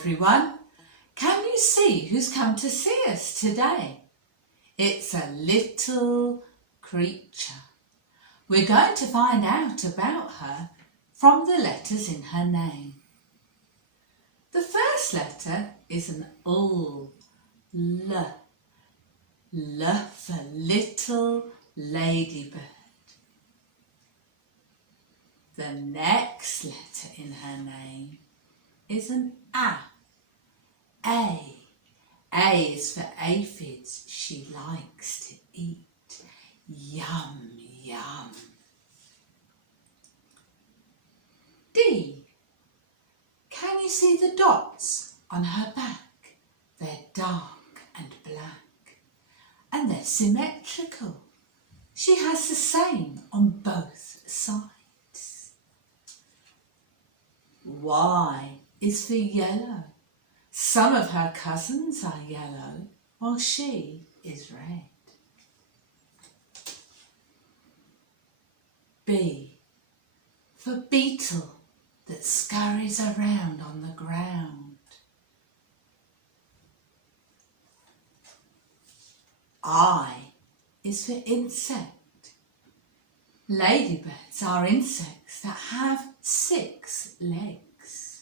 everyone. Can you see who's come to see us today? It's a little creature. We're going to find out about her from the letters in her name. The first letter is an L. L. L for little ladybird. The next letter in her name is an A. A. A is for aphids she likes to eat. Yum, yum. D. Can you see the dots on her back? They're dark and black, and they're symmetrical. She has the same on both sides. Y is for yellow. Some of her cousins are yellow, while she is red. B for beetle that scurries around on the ground. I is for insect. Ladybirds are insects that have 6 legs.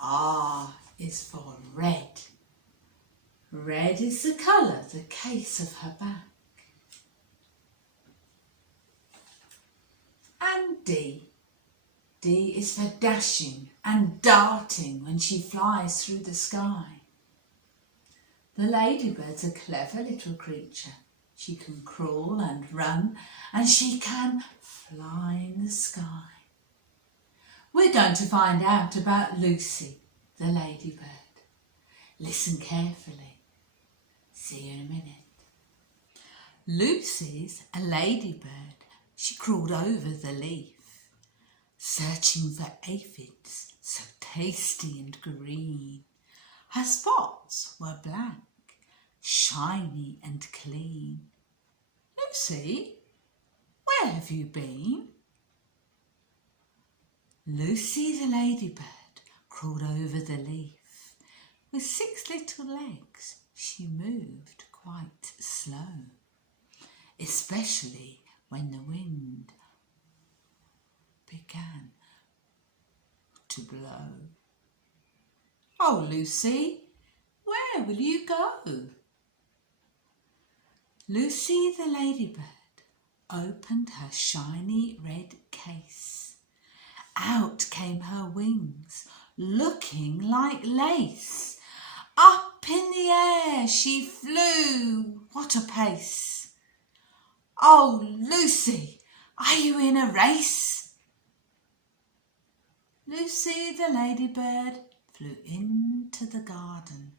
R is for red. Red is the colour, the case of her back. And D. D is for dashing and darting when she flies through the sky. The ladybird's a clever little creature. She can crawl and run, and she can fly in the sky. We're going to find out about Lucy, the ladybird. Listen carefully. See you in a minute. Lucy's a ladybird. She crawled over the leaf, searching for aphids so tasty and green. Her spots were black, shiny and clean. Lucy, where have you been? Lucy the ladybird crawled over the leaf. With 6 little legs, she moved quite slow, especially when the wind began to blow. Oh, Lucy, where will you go? Lucy the ladybird opened her shiny red case. Out came her wings, looking like lace. Up in the air she flew, what a pace! Oh, Lucy, are you in a race? Lucy the ladybird flew into the garden.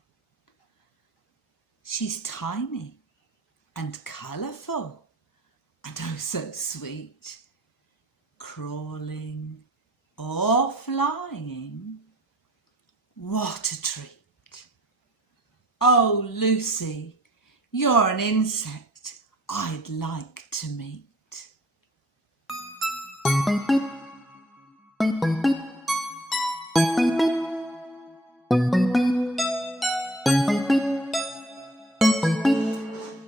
She's tiny and colourful and oh so sweet, crawling or flying. What a treat! Oh, Lucy, you're an insect I'd like to meet.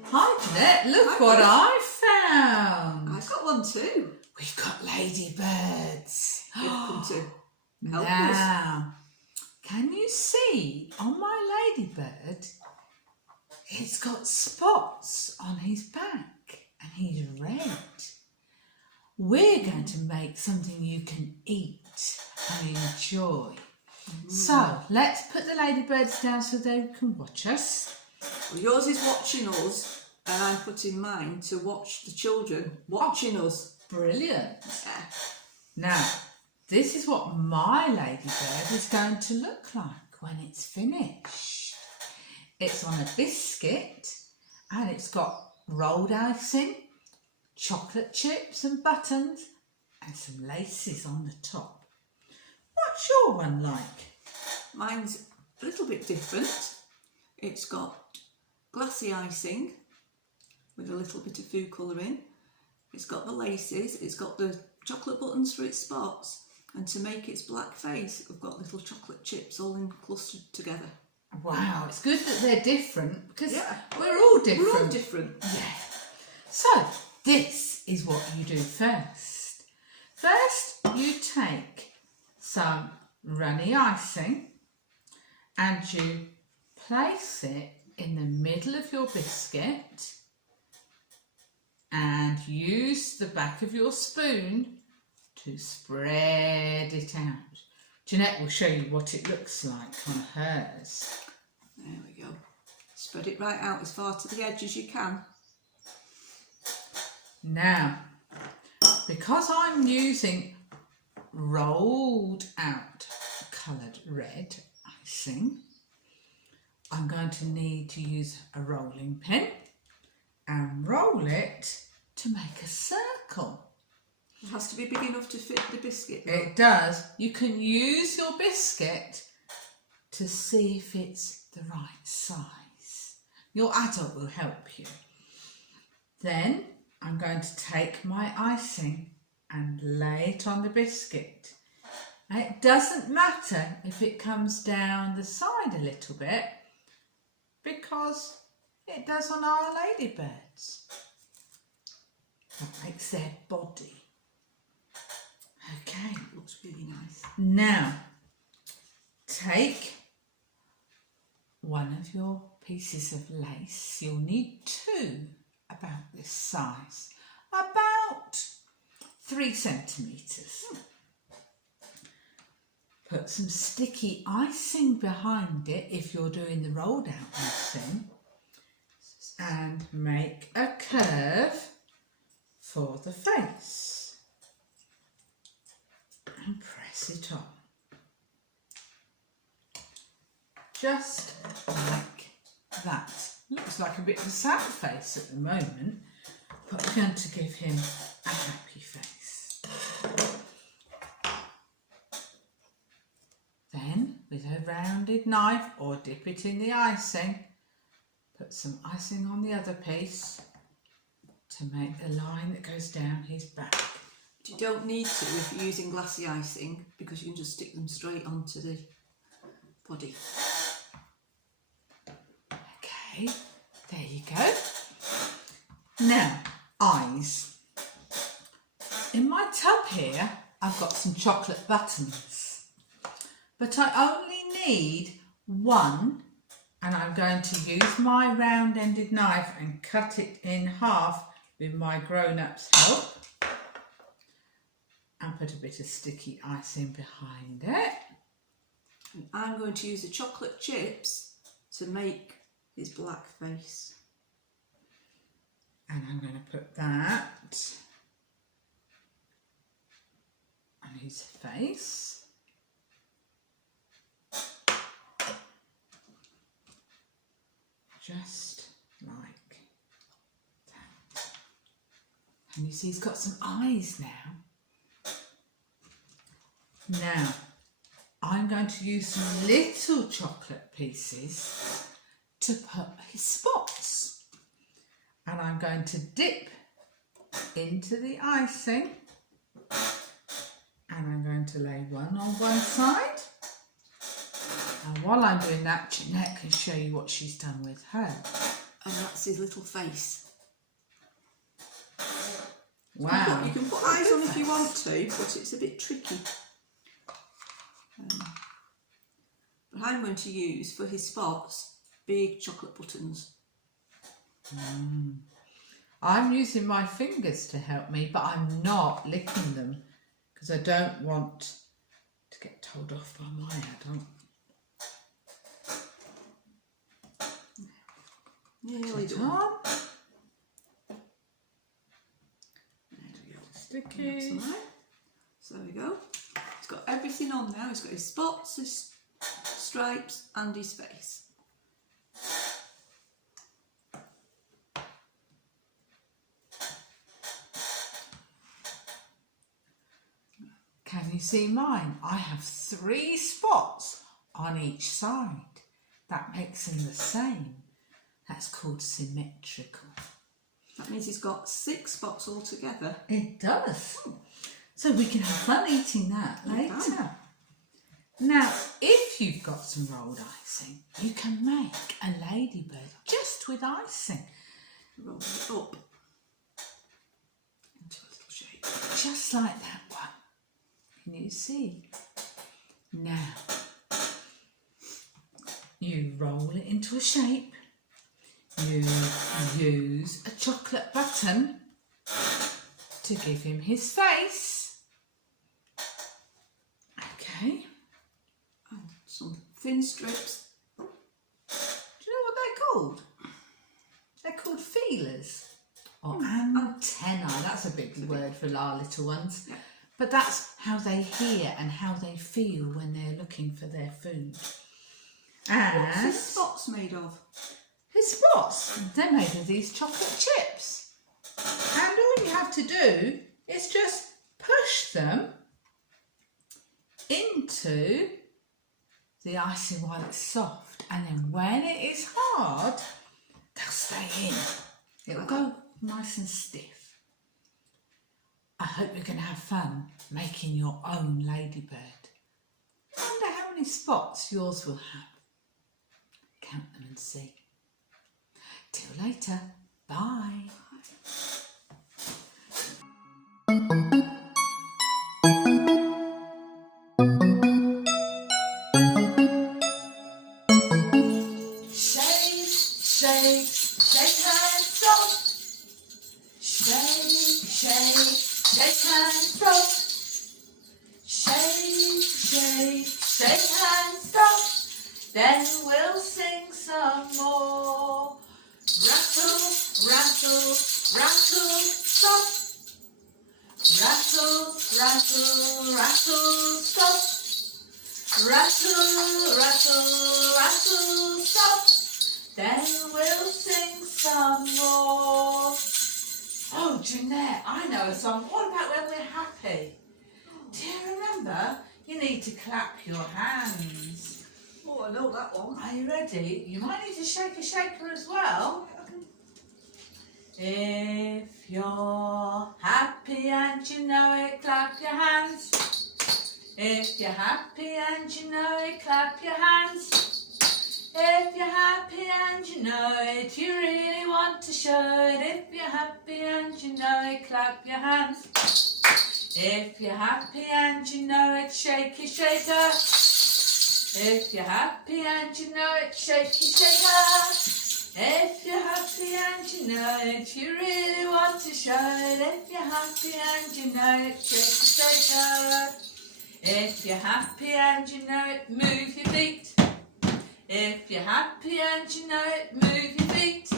Hi Jeanette, look what I found. I've got one too. We've got ladybirds. You've come to help us. Now, can you see on my ladybird, he's got spots on his back and he's red. We're going to make something you can eat and enjoy. So let's put the ladybirds down so they can watch us. Well, yours is watching us and I'm putting mine to watch the children watching us. Brilliant. Yeah. Now, this is what my ladybird is going to look like when it's finished. It's on a biscuit and it's got rolled icing, chocolate chips and buttons and some laces on the top. What's your one like? Mine's a little bit different. It's got glassy icing with a little bit of food colouring. It's got the laces, it's got the chocolate buttons for its spots, And to make its black face, we've got little chocolate chips all clustered together. Wow, it's good that they're different because Yeah. we're all different. We're all different. Yeah. So, this is what you do first. First, you take some runny icing and you place it in the middle of your biscuit and use the back of your spoon to spread it out. Jeanette will show you what it looks like on hers. There we go. Spread it right out as far to the edge as you can. Now, because I'm using rolled out coloured red icing, I'm going to need to use a rolling pin and roll it to make a circle. It has to be big enough to fit the biscuit, though. It does. You can use your biscuit to see if it's the right size. Your adult will help you. Then I'm going to take my icing and lay it on the biscuit. Now, it doesn't matter if it comes down the side a little bit because it does on our ladybirds. That makes their body. Okay, Looks really nice. now take one of your pieces of lace. You'll need two about this size, about 3 centimetres. Put some sticky icing behind it if you're doing the rolled out icing and make a curve for the face. And press it on. Just like that. Looks like a bit of a sad face at the moment, but we're going to give him a happy face. Then, with a rounded knife or dip it in the icing, put some icing on the other piece to make the line that goes down his back. You don't need to if you're using glassy icing because you can just stick them straight onto the body. Okay, there you go. Now, eyes. In my tub here, I've got some chocolate buttons, but I only need one, and I'm going to use my round-ended knife and cut it in half with my grown-up's help. And put a bit of sticky icing behind it. And I'm going to use the chocolate chips to make his black face. And I'm going to put that on his face. Just like that. And you see he's got some eyes now. Now, I'm going to use some little chocolate pieces to put his spots. And I'm going to dip into the icing. And I'm going to lay one on one side. And while I'm doing that, Jeanette can show you what she's done with her. And that's his little face. Wow. You can put eyes on if you want to, but it's a bit tricky. But I'm going to use, for his spots, big chocolate buttons. I'm using my fingers to help me, but I'm not licking them because I don't want to get told off by my adult. Nearly Put it done. on. There we go. Sticky. So there we go. He's got everything on now. He's got his spots, his stripes and his face. Can you see mine? I have 3 spots on each side. That makes them the same. That's called symmetrical. That means he's got 6 spots altogether. It does. So we can have fun eating that later. Now, if you've got some rolled icing, you can make a ladybird just with icing. Roll it up into a little shape. Just like that one. Can you see? Now, you roll it into a shape. You use a chocolate button to give him his face. Okay. And some thin strips. Do you know what they're called? They're called feelers or antennae. That's a big word for our little ones. Yeah. But that's how they hear and how they feel when they're looking for their food. And what's his spots made of? His spots, they're made of these chocolate chips. And all you have to do is just push them into the icing while it's soft. And then when it is hard, they'll stay in. It'll go nice and stiff. I hope you're going to have fun making your own ladybird. I wonder how many spots yours will have. Count them and see. Till later. Bye. Shake, shake, shake hands off. Shake, shake, shake hands off. Shake, shake, shake hands off. Then we'll sing some more. Rattle, rattle, rattle, stop. Rattle, rattle, rattle, stop. Rattle, rattle, rattle, stop. Then we'll sing some more. Oh, Jeanette, I know a song. What about when we're happy? Do you remember? You need to clap your hands. Oh, I know that one. Are you ready? You might need to shake a shaker as well. If you're happy and you know it, clap your hands. If you're happy and you know it, clap your hands. If you're happy and you know it, you really want to show it. If you're happy and you know it, clap your hands. If you're happy and you know it, shake your shaker. If you're happy and you know it, shake your shaker. If you're happy and you know it, you really want to show it. If you're happy and you know it, shake your shaker. If you're happy and you know it, move your feet. If you're happy and you know it, move your feet.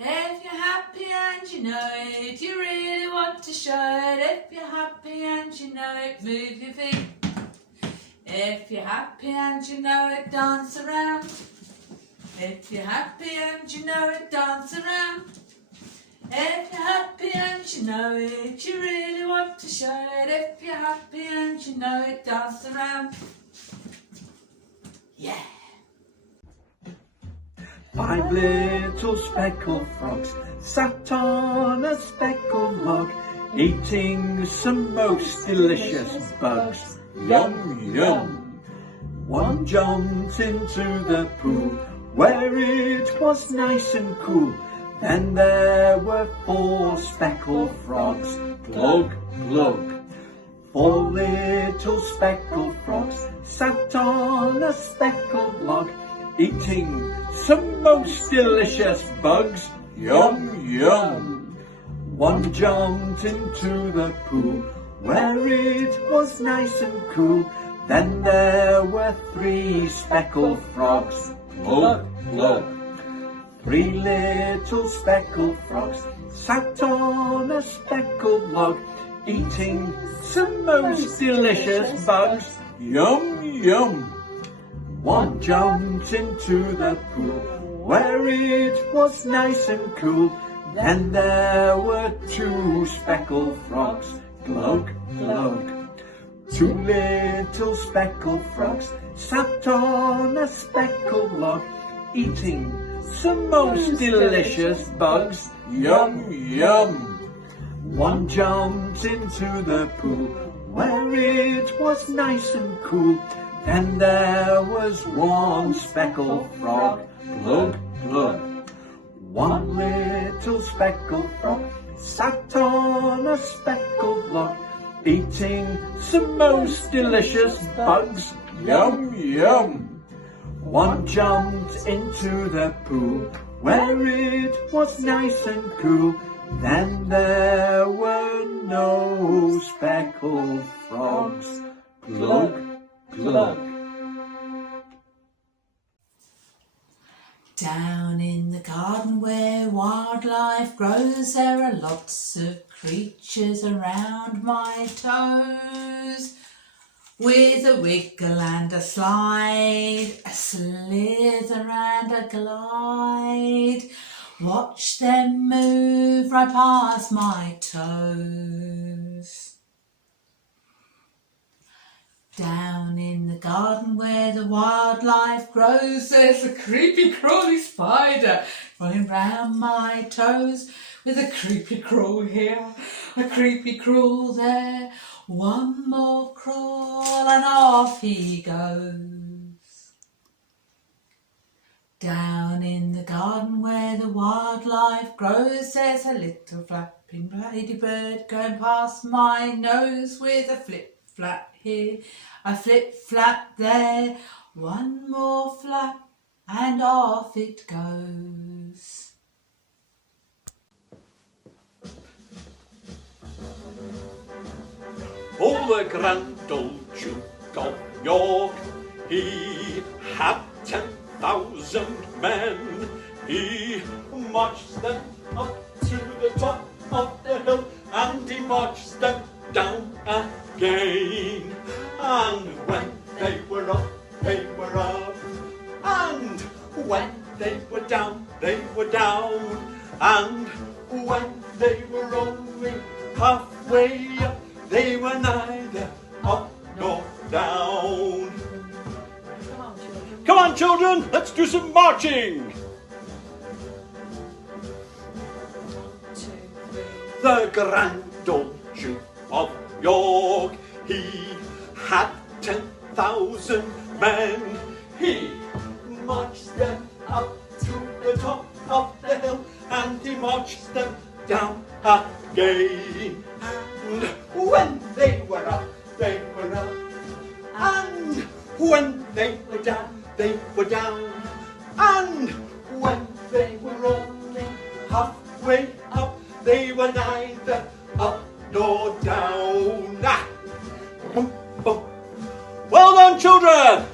If you're happy and you know it, you really want to show it. If you're happy and you know it, move your feet. If you're happy and you know it, dance around. If you're happy and you know it, dance around. If you're happy and you know it, you really want to show it. If you're happy and you know it, dance around. Yeah. 5 little speckled frogs sat on a speckled log, eating some most delicious bugs. Yum, yum. One jumped into the pool where it was nice and cool. Then there were 4 speckled frogs. Glug, glug. 4 little speckled frogs sat on a speckled log, eating some most delicious bugs. Yum, yum. One jumped into the pool where it was nice and cool. Then there were 3 speckled frogs. Glug, glug. 3 little speckled frogs sat on a speckled log, eating some most delicious bugs. Yum, yum. One jumped into the pool where it was nice and cool. Then there were 2 speckled frogs. Glug, glug. 2 little speckled frogs sat on a speckled log, eating some most delicious bugs. Yum, yum. One jumped into the pool where it was nice and cool. Then there was one speckled frog, plug, plug. One little speckled frog sat on a speckled log, eating some most delicious bugs, yum, yum. One jumped into the pool where it was nice and cool. Then there were no speckled frogs, plug, plug. Down in the garden where wildlife grows, there are lots of creatures around my toes. With a wiggle and a slide, a slither and a glide, watch them move right past my toes. Down in the garden where the wildlife grows, there's a creepy crawly spider running round my toes. With a creepy crawl here, a creepy crawl there, one more crawl and off he goes. Down in the garden where the wildlife grows, there's a little flapping ladybird going past my nose. With a flip-flap here, a flip-flap there, one more flap and off it goes. Oh, the grand old Duke of York, he had 10,000 men. He marched them up to the top of the hill, and he marched them down again. And when they were up, they were up. And when they were down, they were down. And when they were only halfway up, they were neither up nor down. Come on, children, let's do some marching. 1, 2, 3. The grand old Duke of York, he had 10,000 men. He marched them up to the top of the hill, and he marched them down again. And when they were up, they were up. And when they were down, they were down. And when they were only halfway up, they were neither up nor down. Ah. Boom, boom. Well done, children!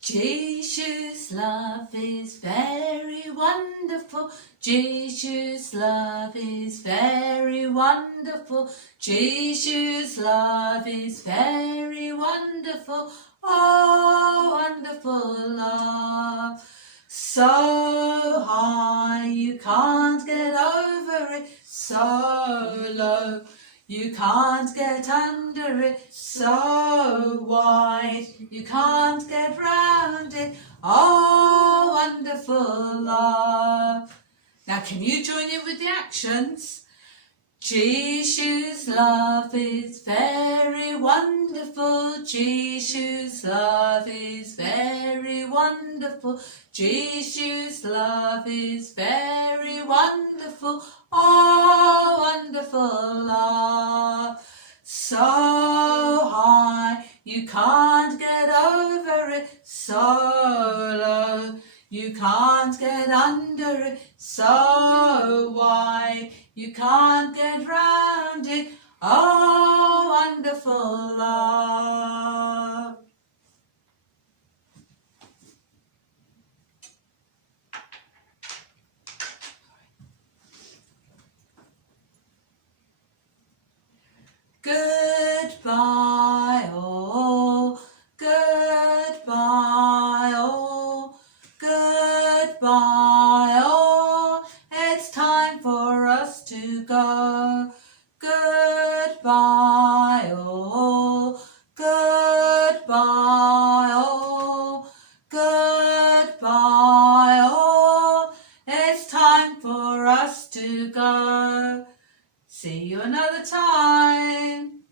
Jesus' love is very wonderful. Jesus' love is very wonderful. Jesus' love is very wonderful. Oh, wonderful love. So high you can't get over it. So low you can't get under it. So wide you can't get round it. Oh, wonderful love. Now can you join in with the actions? Jesus' love is very wonderful. Jesus' love is very wonderful. Jesus' love is very wonderful. Oh, wonderful love. So high you can't get over it. So low you can't get under it. So wide you can't get round it. Oh, wonderful love. Goodbye all, goodbye all, goodbye all. It's time for us to go. Goodbye all, goodbye. to go. See you another time.